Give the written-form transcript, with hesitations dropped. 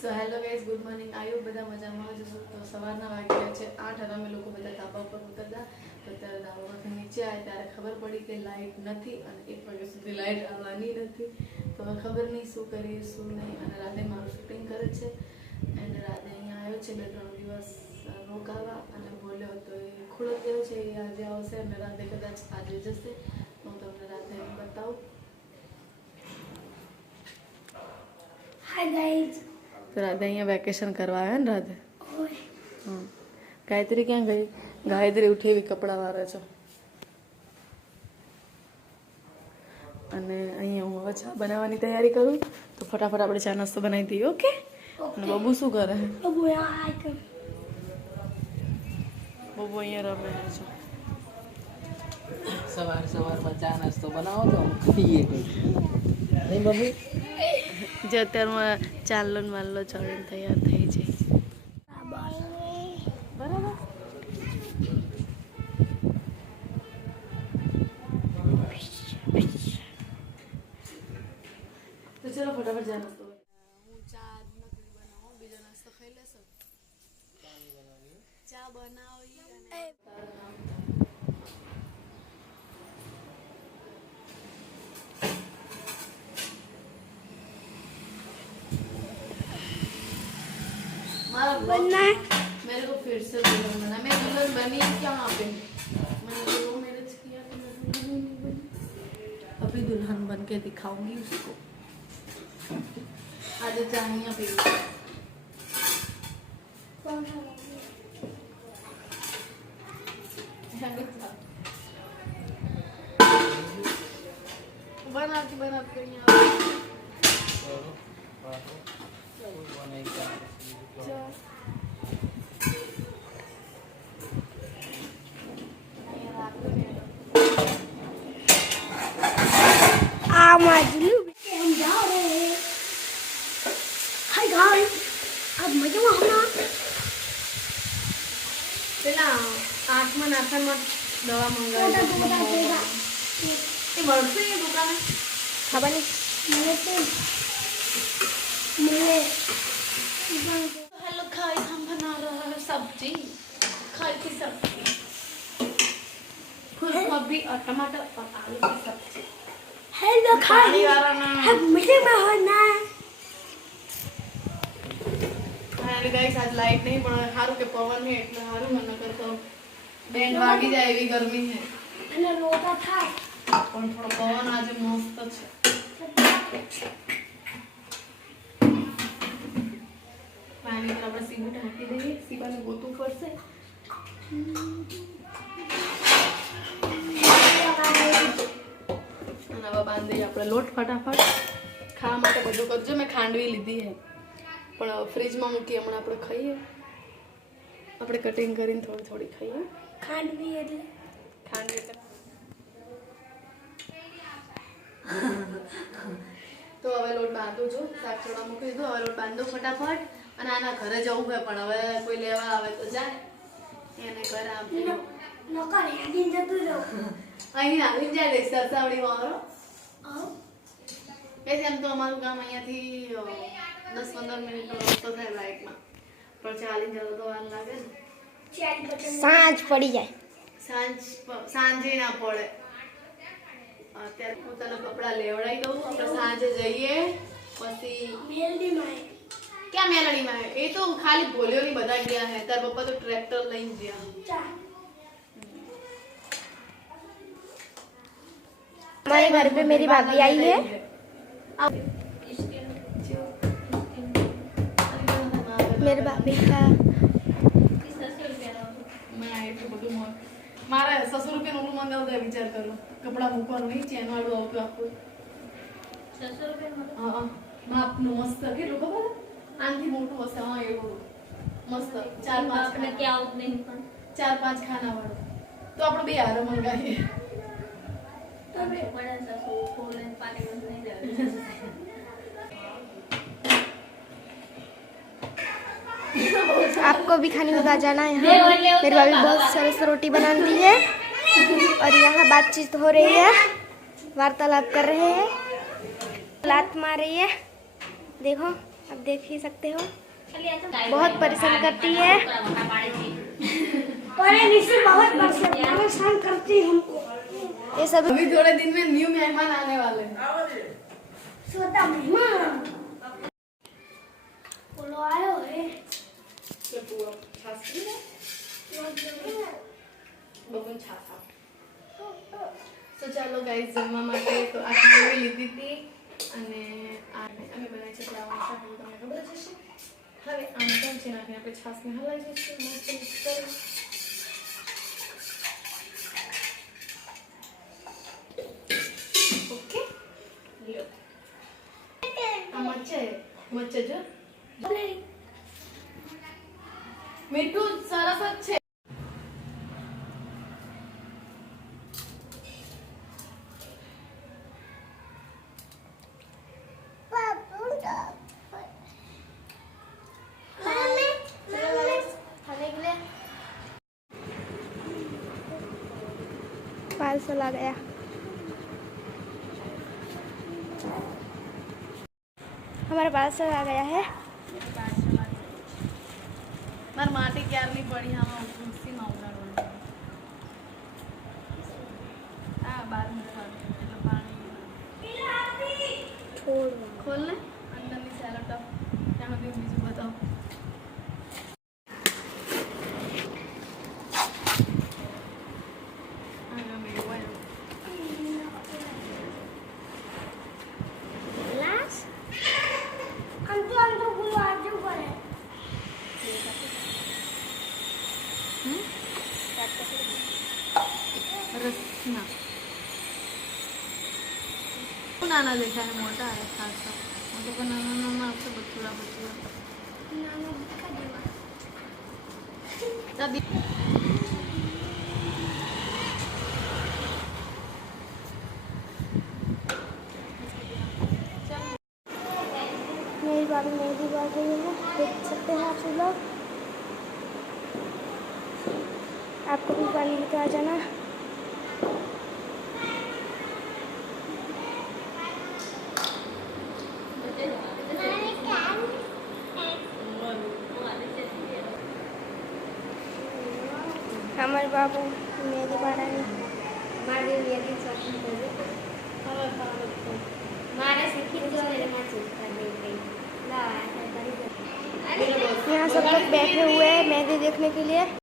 So hello guys, good morning. આયુ બધા મજામાં હશો? તો સવારના વાગ્યા છે 8 અને અમે લોકો બધા ધાબા પર ઉતરતા. તો ત્યારે ધાબા પરથી નીચે આવ્યા ત્યારે ખબર પડી કે લાઇટ નથી અને 1 વાગ્યા સુધી લાઇટ આવવાની નથી. તો હવે ખબર નહીં શું કરીએ શું નહીં. અને રાધે મારું શૂટિંગ કરે છે અને રાધે અહીંયા આવ્યો છે 2-3 દિવસ રોકાવા અને બોલ્યો તો એ ખુલ્લો થયો છે. એ આજે આવશે અને રાધે કદાચ આજે જશે. હું તમને રાધે બતાવું. Hi guys. तो राधे અહીંયા વેકેશન કરવા આવ્યા ને રાધે? હા. ગાયત્રી ક્યાં ગઈ? ગાયત્રી ઉઠેવી કપડાં વારે છે. અને અહીંયા હું હવે ચા બનાવવાની તૈયારી કરું. તો ફટાફટ આપણે ચા નાસ્તો બનાવી દઈએ. ઓકે? અને બબુ શું કરે છે? बबू यहाँ आकर બબુ અહીંયા રમે છે. સવારમાં ચા નાસ્તો બનાવો તો ખાઈએ નહીં બબુ. જે અત્યારમાં ચાલો ને વાલો ચડીને તૈયાર થઈ જાય. બરાબર. તો ચલો ફટાફટ ચા નાસ્તો. હું ચા નથી બનાવું, બીજો નાસ્તો ખાઈ લેશો. ચા બનાવી અને बनना है. मेरे को फिर से दुल्हन बना. मैं दुल्हन बनी क्या वहाँ पे? मैंने वो मैरिज किया तो मैं दुल्हन ही नहीं बनी. अभी दुल्हन बन के दिखाऊंगी उसको. आज चाहिए पी बनाती हम जा रहे हैं. Hi guys. अब मजा होना. પેલા આંખમાં નાખવામાં દવા મંગાવી એ મળશે એ દુકાને? खबर नहीं. मिले हेलो गाइस, हम बना रहे हैं सब्जी. खाई की सब्जी, फूल गोभी और टमाटर और आलू की सब्जी. हेलो पानी खाई. वाला ना. अब मजे में होना. અને ગાઈસ આજ લાઈટ નહીં પણ સારું કે પવન છે એટલે સારું. મને કરતો બેન્ડ વાગી જાય એવી ગરમી છે અને રોતા થાય. પણ થોડો પવન આજે મસ્ત છે. પાણી પર આપણે સીબું ઢાંકી દઈએ. સીબાને ગોતવું પડશે. અને હવે બાંધી દઈએ આપણે લોટ ફટાફટ. ખાવા માટે બધું કરજો. મેં ખાંડવી લીધી છે પણ ફ્રીજમાં મૂકી હમણાં આપણે ખાઈએ. આપણે કટિંગ કરીને થોડી થોડી ખાઈએ. ખાંડવી એટલે ખાંડવી એટલે તો હવે લોટ બાંધું છું. શાક ચોળા મૂકી દીધું. હવે લોટ બાંધો ફટાફટ. અને આના ઘરે જવું હોય પણ હવે કોઈ લેવા આવે તો જાય. એને ઘરે આપીને નોકર હેડીને જતું રહો. અહીં આવીને જાય રે સરસાવડીમાં વાળો. આવ કે એમ તો અમારું ગામ અહીંયાથી 10-15 મિનિટનો રસ્તો થાય બાઇકમાં. પણ ચાલીને જતો તો વાર લાગે ને. સાંજ પડી જાય. સાંજે ના પડે. અત્યારે હું તને કપડાં લેવડાવી દઉં. આપણે સાંજે જઈએ પછી મેલડીમાં ક્યાં મેલડીમાં? એ તો ખાલી ભોલ્યો ની બધા ગયા હે. તાર પપ્પા તો ટ્રેક્ટર લઈને ગયા. हमारे घर पे मेरी भाभी आई है. मेरे भाभी का મેં એટલું બધું મારે 600 રૂપિયાનું ઓલું મંગાવતા વિચાર કરો. કપડાં મૂકવાનું નહીં, ચેન વાળું આવતું આખું 600 રૂપિયા. હા માપનું મસ્ત. કેટલું ખબર? આનાથી મોટું હશે. હા એવું મસ્ત. 4-5 કે આવું નહીં પણ 4-5 ખાના વાળું. તો આપણે બે હારે મંગાવીએ. आपको भी खाने में आ जाना है. मेरी भाभी बहुत सरस रोटी बना दी है और यहाँ बातचीत हो रही है. वार्तालाप कर रहे हैं. लात मार रही है. देखो आप देख ही सकते हो, बहुत परेशान करती है। बहुत परेशान करती है हमको। ये सब अभी थोड़े दिन में न्यू मेहमान आने वाले हैं। छोटा मेहमान बोलो आयो है। તો ચાલો ગાઈસ જમવા માટે તો આ ખાવી લીધી હતી અને અમે બનાવી છે ફ્લાવરનું શાક, એવું તમને ખબર જ હશે। હવે આને ચમચી નાખીને આપણે છાશને હલાવી દઈશું મસ્ત મિક્સ કરી। ઓકે લ્યો આ મરચે જો મીઠું સરસ જ છે। पार्सल आ गया। हमारा पार्सल आ गया है। માર માટી ક્યારની પડી આમાં ઉસીમાં ઉગાડવાનું આ બાર મૂકવાનું એટલે પાણી छोड़ ખોલ ને અંદરની સેલો ટપ ત્યાં સુધી બીજું બતાવો। रसना नाना देखा है, मोटा है खासा, मतलब को नाना नाना आपसे बचूरा बचूरा तभी मेरी भाभी मेहंदी बांध रही है, देख सकते हैं आप सब लोग। आपको भी पानी लेके आ जाना। हमारे बाबू मेहंदी बांध रहे हैं। यहाँ सब लोग बैठे हुए हैं मेहंदी देखने के लिए।